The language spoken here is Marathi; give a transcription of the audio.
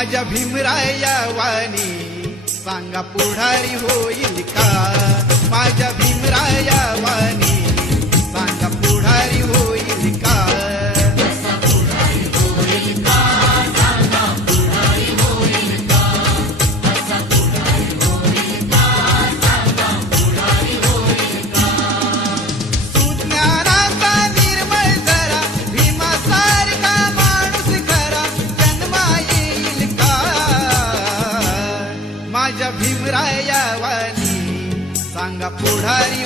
माझ्या भीमराया वाणी सांगा पुढारी होईल का? माझ्या भीमराया वाणी सांगा पुढारी होईल का? सुज्ञानाचा निर्मळ जरा भीमासारखा माणूस खरा जन्मा येईल का? माझ्या भीमराया वाणी सांगा पुढारी